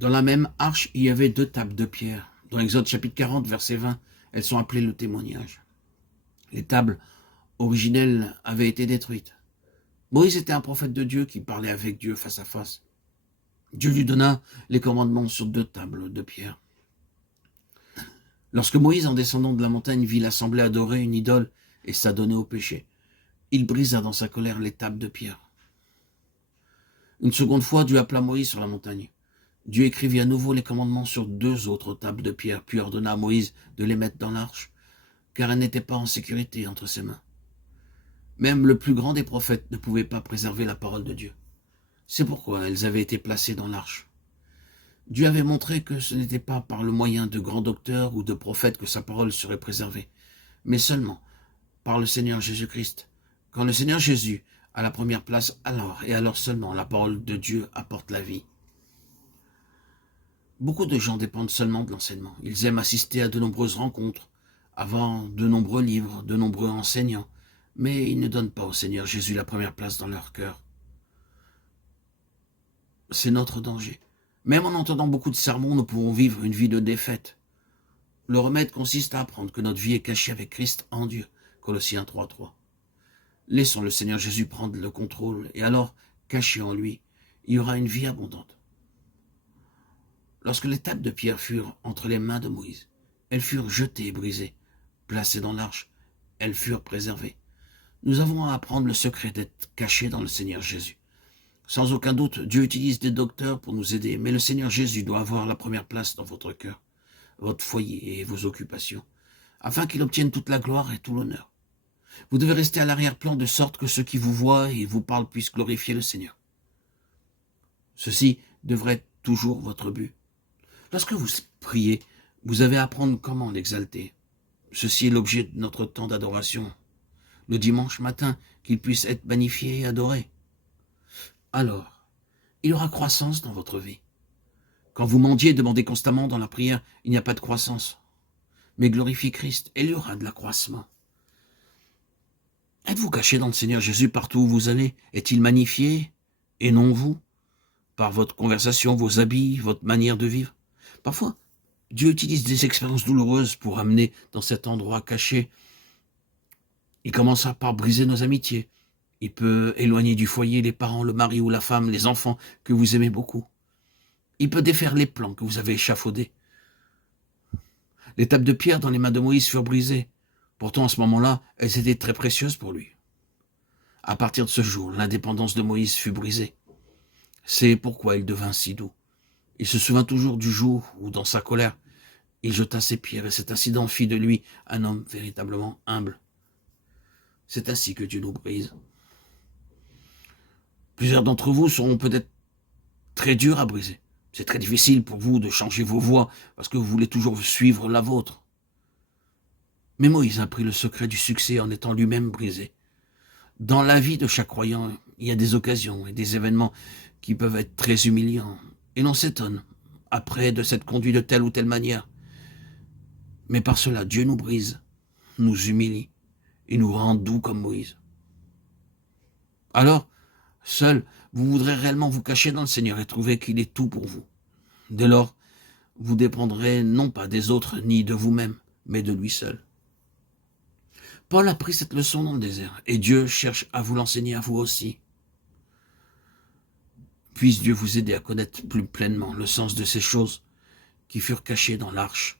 Dans la même arche, il y avait 2 tables de pierre. Dans Exode chapitre 40, verset 20, elles sont appelées le témoignage. Les tables originelles avaient été détruites. Moïse était un prophète de Dieu qui parlait avec Dieu face à face. Dieu lui donna les commandements sur 2 tables de pierre. Lorsque Moïse, en descendant de la montagne, vit l'assemblée adorer une idole et s'adonner au péché, il brisa dans sa colère les tables de pierre. Une seconde fois, Dieu appela Moïse sur la montagne. Dieu écrivit à nouveau les commandements sur 2 autres tables de pierre, puis ordonna à Moïse de les mettre dans l'arche, car elles n'étaient pas en sécurité entre ses mains. Même le plus grand des prophètes ne pouvait pas préserver la parole de Dieu. C'est pourquoi elles avaient été placées dans l'arche. Dieu avait montré que ce n'était pas par le moyen de grands docteurs ou de prophètes que sa parole serait préservée, mais seulement par le Seigneur Jésus-Christ. Quand le Seigneur Jésus a la première place, alors et alors seulement la parole de Dieu apporte la vie. Beaucoup de gens dépendent seulement de l'enseignement. Ils aiment assister à de nombreuses rencontres, avoir de nombreux livres, de nombreux enseignants, mais ils ne donnent pas au Seigneur Jésus la première place dans leur cœur. C'est notre danger. Même en entendant beaucoup de sermons, nous pouvons vivre une vie de défaite. Le remède consiste à apprendre que notre vie est cachée avec Christ en Dieu. Colossiens 3:3. Laissons le Seigneur Jésus prendre le contrôle, et alors, caché en lui, il y aura une vie abondante. Lorsque les tables de pierre furent entre les mains de Moïse, elles furent jetées et brisées. Placées dans l'arche, elles furent préservées. Nous avons à apprendre le secret d'être cachés dans le Seigneur Jésus. Sans aucun doute, Dieu utilise des docteurs pour nous aider, mais le Seigneur Jésus doit avoir la première place dans votre cœur, votre foyer et vos occupations, afin qu'il obtienne toute la gloire et tout l'honneur. Vous devez rester à l'arrière-plan de sorte que ceux qui vous voient et vous parlent puissent glorifier le Seigneur. Ceci devrait être toujours votre but. Lorsque vous priez, vous avez à apprendre comment l'exalter. Ceci est l'objet de notre temps d'adoration. Le dimanche matin, qu'il puisse être magnifié et adoré. Alors, il y aura croissance dans votre vie. Quand vous mendiez et demandez constamment dans la prière, il n'y a pas de croissance. Mais glorifiez Christ, et il y aura de l'accroissement. Êtes-vous caché dans le Seigneur Jésus partout où vous allez? Est-il magnifié, et non vous, par votre conversation, vos habits, votre manière de vivre? Parfois, Dieu utilise des expériences douloureuses pour amener dans cet endroit caché. Il commence par briser nos amitiés. Il peut éloigner du foyer les parents, le mari ou la femme, les enfants que vous aimez beaucoup. Il peut défaire les plans que vous avez échafaudés. Les tables de pierre dans les mains de Moïse furent brisées. Pourtant, à ce moment-là, elles étaient très précieuses pour lui. À partir de ce jour, l'indépendance de Moïse fut brisée. C'est pourquoi il devint si doux. Il se souvint toujours du jour où, dans sa colère, il jeta ses pierres et cet incident fit de lui un homme véritablement humble. C'est ainsi que Dieu nous brise. Plusieurs d'entre vous seront peut-être très durs à briser. C'est très difficile pour vous de changer vos voies parce que vous voulez toujours suivre la vôtre. Mais Moïse a appris le secret du succès en étant lui-même brisé. Dans la vie de chaque croyant, il y a des occasions et des événements qui peuvent être très humiliants. Et l'on s'étonne, après, de s'être conduit de telle ou telle manière. Mais par cela, Dieu nous brise, nous humilie et nous rend doux comme Moïse. Alors, seul, vous voudrez réellement vous cacher dans le Seigneur et trouver qu'il est tout pour vous. Dès lors, vous dépendrez non pas des autres ni de vous-même, mais de lui seul. Paul a pris cette leçon dans le désert, et Dieu cherche à vous l'enseigner à vous aussi. Puisse Dieu vous aider à connaître plus pleinement le sens de ces choses qui furent cachées dans l'arche.